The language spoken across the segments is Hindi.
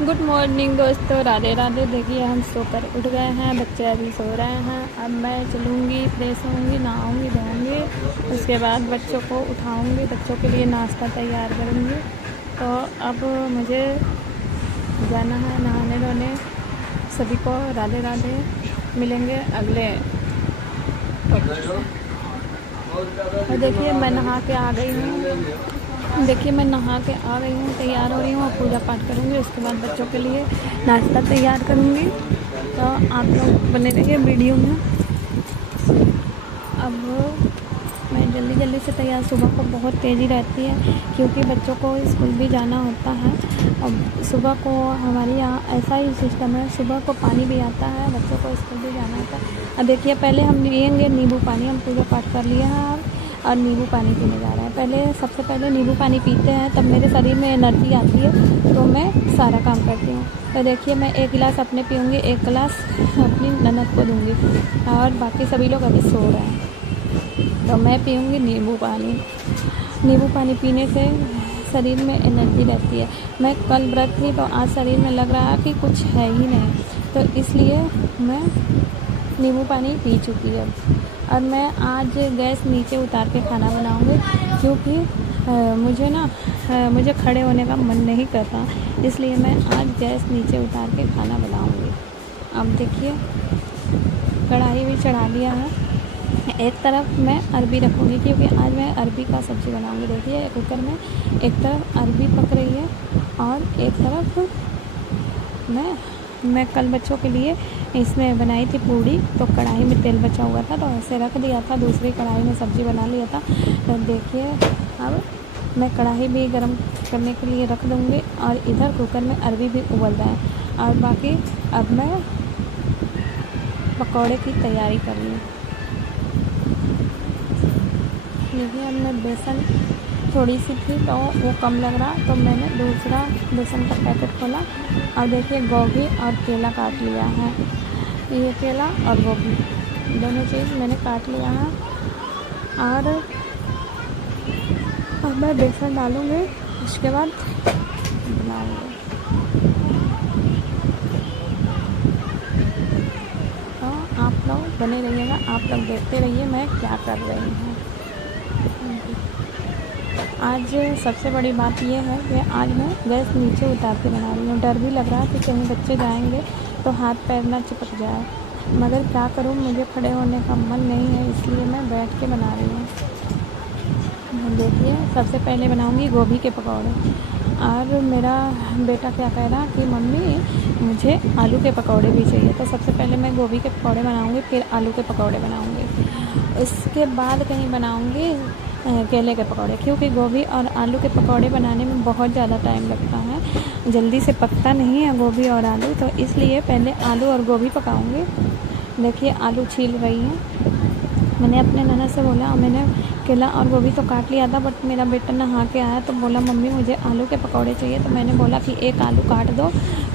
गुड मॉर्निंग दोस्तों, राधे राधे। देखिए हम सोकर उठ गए हैं, बच्चे अभी सो रहे हैं। अब मैं चलूँगी, फ्रेश होंगी, नहाऊँगी, धोऊँगी। उसके बाद बच्चों को उठाऊँगी, बच्चों के लिए नाश्ता तैयार करूँगी। तो अब मुझे जाना है नहाने धोने। सभी को राधे राधे। मिलेंगे अगले। और देखिए मैं नहा के आ गई हूँ। तैयार हो रही हूँ और पूजा पाठ करूँगी। उसके बाद बच्चों के लिए नाश्ता तैयार करूँगी। तो आप लोग बने रहिए वीडियो में। अब मैं जल्दी से तैयार, सुबह को बहुत तेज़ी रहती है क्योंकि बच्चों को स्कूल भी जाना होता है। अब सुबह को हमारे यहाँ ऐसा ही सिस्टम है, सुबह को पानी भी आता है, बच्चों को स्कूल भी जाना होता है। अब देखिए पहले हम पिएंगे नींबू पानी। हम पूजा पाठ कर लिए हैं और नींबू पानी पीने जा रहे हैं। सबसे पहले नींबू पानी पीते हैं, तब मेरे शरीर में एनर्जी आती है तो मैं सारा काम करती हूँ। तो देखिए मैं 1 गिलास अपने पीऊँगी, 1 गिलास अपनी ननद को दूँगी और बाकी सभी लोग अभी सो रहे हैं। तो मैं पीऊँगी नींबू पानी। नींबू पानी पीने से शरीर में एनर्जी रहती है। मैं कल व्रत थी तो आज शरीर में लग रहा है कि कुछ है ही नहीं, तो इसलिए मैं नींबू पानी पी चुकी है। और मैं आज गैस नीचे उतार के खाना बनाऊँगी क्योंकि मुझे खड़े होने का मन नहीं करता, इसलिए मैं आज गैस नीचे उतार के खाना बनाऊँगी। अब देखिए कढ़ाई भी चढ़ा लिया है। एक तरफ मैं अरबी रखूँगी क्योंकि आज मैं अरबी का सब्ज़ी बनाऊँगी। देखिए कुकर में एक तरफ अरबी पक रही है और एक तरफ मैं कल बच्चों के लिए इसमें बनाई थी पूड़ी, तो कढ़ाई में तेल बचा हुआ था तो ऐसे रख दिया था, दूसरी कढ़ाई में सब्ज़ी बना लिया था। तो देखिए अब मैं कढ़ाई भी गरम करने के लिए रख दूँगी और इधर कुकर में अरबी भी उबल रहा है। और बाकी अब मैं पकौड़े की तैयारी कर रही हूँ। देखिए हमने बेसन थोड़ी सी थी तो वो कम लग रहा, तो मैंने दूसरा बेसन का पैकेट खोला और देखिए गोभी और केला काट लिया है। ये केला और गोभी दोनों चीज़ मैंने काट लिया है और अब मैं बेसन डालूँगी, उसके बाद बनाऊँगी। तो आप लोग बने रहिएगा, आप लोग देखते रहिए मैं क्या कर रही हूँ। आज सबसे बड़ी बात यह है कि आज मैं गैस नीचे उतार के बना रही हूँ। डर भी लग रहा है कि कहीं बच्चे जाएंगे तो हाथ पैर ना चिपक जाए, मगर क्या करूँ, मुझे खड़े होने का मन नहीं है, इसलिए मैं बैठ के बना रही हूँ। देखिए सबसे पहले बनाऊँगी गोभी के पकौड़े। और मेरा बेटा क्या कह रहा कि मम्मी मुझे आलू के पकौड़े भी चाहिए। तो सबसे पहले मैं गोभी के पकौड़े बनाऊँगी, फिर आलू के पकौड़े बनाऊँगी, उसके बाद कहीं बनाऊँगी केले के पकौड़े, क्योंकि गोभी और आलू के पकौड़े बनाने में बहुत ज़्यादा टाइम लगता है, जल्दी से पकता नहीं है गोभी और आलू, तो इसलिए पहले आलू और गोभी पकाऊंगी। देखिए आलू छील रही हैं। मैंने अपने ननद से बोला, मैंने केला और गोभी तो काट लिया था, बट मेरा बेटा नहा के आया तो बोला मम्मी मुझे आलू के पकौड़े चाहिए। तो मैंने बोला कि 1 आलू काट दो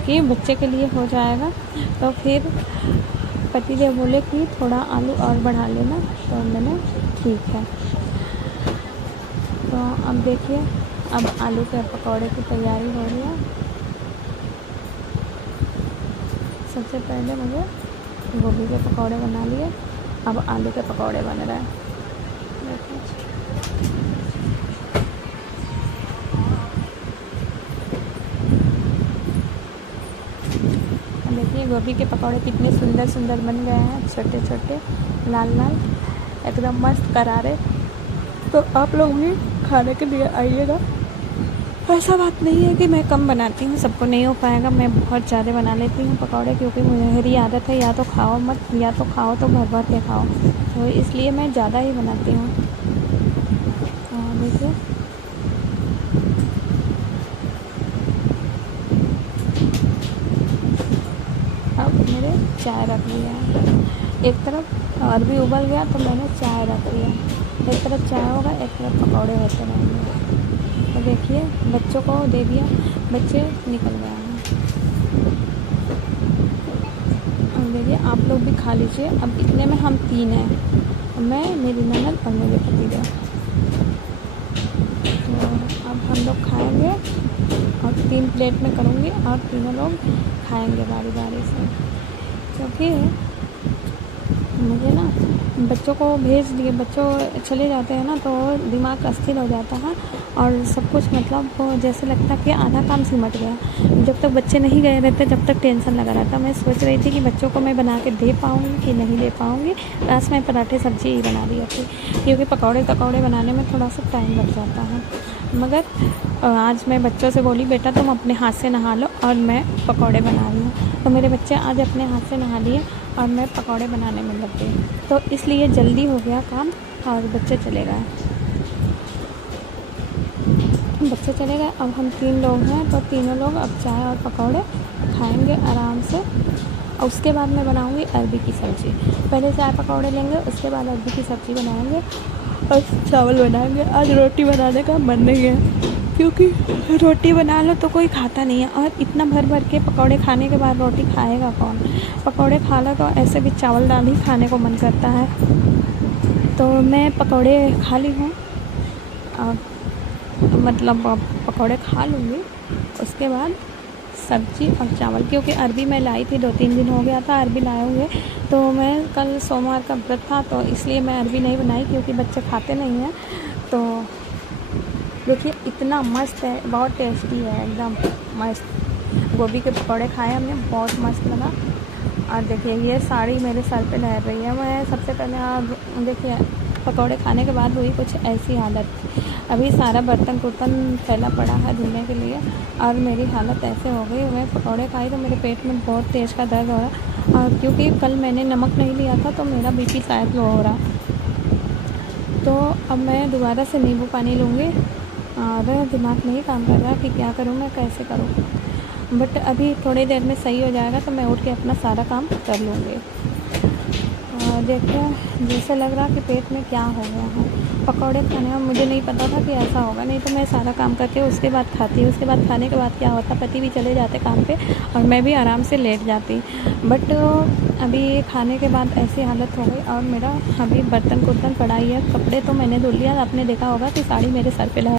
कि बच्चे के लिए हो जाएगा। तो फिर पतिदेव बोले कि थोड़ा आलू और बढ़ा लेना, तो मैंने ठीक है। तो अब देखिए अब आलू के पकौड़े की तैयारी हो रही है। सबसे पहले मुझे गोभी के पकौड़े बना लिए, अब आलू के पकौड़े बन रहे हैं। देखिए गोभी के पकौड़े कितने सुंदर सुंदर बन गए हैं, छोटे छोटे लाल लाल एकदम मस्त करारे। तो आप लोग भी खाने के लिए आइएगा। ऐसा बात नहीं है कि मैं कम बनाती हूँ, सबको नहीं हो पाएगा, मैं बहुत ज़्यादा बना लेती हूँ पकौड़े, क्योंकि मेरी आदत है या तो खाओ मत, या तो खाओ तो भर भर के खाओ, तो इसलिए मैं ज़्यादा ही बनाती हूँ। देखिए अब मेरे चाय रख लिया है, एक तरफ अरबी उबल गया तो मैंने चाय रख लिया। एक तरफ चाय होगा, एक तरफ पकौड़े होते रहेंगे। तो देखिए बच्चों को दे दिया, बच्चे निकल गए हैं। अब देखिए आप लोग भी खा लीजिए। अब इतने में हम 3 हैं, मैं, मेरी ननद और मेरे पतिदेव। तो अब हम लोग खाएंगे और 3 प्लेट में करूँगी और तीनों लोग खाएंगे बारी बारी से, क्योंकि मुझे ना बच्चों को भेज दिए, बच्चों चले जाते हैं ना तो दिमाग अस्थिर हो जाता है और सब कुछ मतलब वो जैसे लगता है कि आधा काम सिमट गया। जब तक बच्चे नहीं गए रहते जब तक टेंशन लगा रहता। मैं सोच रही थी कि बच्चों को मैं बना के दे पाऊँगी कि नहीं दे पाऊँगी। बस मैं पराठे सब्ज़ी ही बना दिया थी, क्योंकि पकौड़े बनाने में थोड़ा सा टाइम लग जाता है। मगर आज मैं बच्चों से बोली बेटा तुम अपने हाथ से नहा लो और मैं पकौड़े बना रही हूँ। तो मेरे बच्चे आज अपने हाथ से नहा लिए और मैं पकौड़े बनाने में लग गई, तो इसलिए जल्दी हो गया काम और बच्चे चले गए। अब हम 3 लोग हैं, तो तीनों लोग अब चाय और पकौड़े खाएंगे आराम से। और उसके बाद मैं बनाऊंगी अरबी की सब्ज़ी। पहले चाय पकौड़े लेंगे, उसके बाद अरबी की सब्ज़ी बनाएंगे और चावल बनाएंगे। आज रोटी बनाने का मन नहीं है, क्योंकि रोटी बना लो तो कोई खाता नहीं है, और इतना भर भर के पकौड़े खाने के बाद रोटी खाएगा कौन। पकौड़े खा लो तो ऐसे भी चावल दाल ही खाने को मन करता है। तो मैं पकौड़े खा ली हूँ, मतलब पकौड़े खा लूँगी, उसके बाद सब्ज़ी और चावल। क्योंकि अरबी मैं लाई थी, 2-3 दिन हो गया था अरबी लाए हुए। तो मैं कल सोमवार का व्रत था, तो इसलिए मैं अरबी नहीं बनाई, क्योंकि बच्चे खाते नहीं हैं। तो देखिए इतना मस्त है, बहुत टेस्टी है, एकदम मस्त। गोभी के पकौड़े खाए हमने, बहुत मस्त लगा। और देखिए ये साड़ी मेरे सर पे लहर रही है। मैं सबसे पहले देखिए पकौड़े खाने के बाद हुई कुछ ऐसी हालत। अभी सारा बर्तन फैला पड़ा है धुलने के लिए, और मेरी हालत ऐसे हो गई। मैं पकौड़े खाई तो मेरे पेट में बहुत तेज़ का दर्द हो रहा, और क्योंकि कल मैंने नमक नहीं लिया था तो मेरा बीपी शायद लो हो रहा। तो अब मैं दोबारा से नींबू पानी लूँगी, और दिमाग में ही काम कर रहा है कि क्या करूँ मैं, कैसे करूँ। बट अभी थोड़ी देर में सही हो जाएगा तो मैं उठ के अपना सारा काम कर लूँगी। देखिए जैसे लग रहा कि पेट में क्या हो गया है। पकौड़े खाने में मुझे नहीं पता था कि ऐसा होगा, नहीं तो मैं सारा काम करके उसके बाद खाती। उसके बाद खाने के बाद क्या होता, पति भी चले जाते काम पे और मैं भी आराम से लेट जाती। बट अभी खाने के बाद ऐसी हालत हो गई, और मेरा अभी बर्तन पड़ा ही है। कपड़े तो मैंने धुल लिया, आपने देखा होगा कि साड़ी मेरे सर पे लहर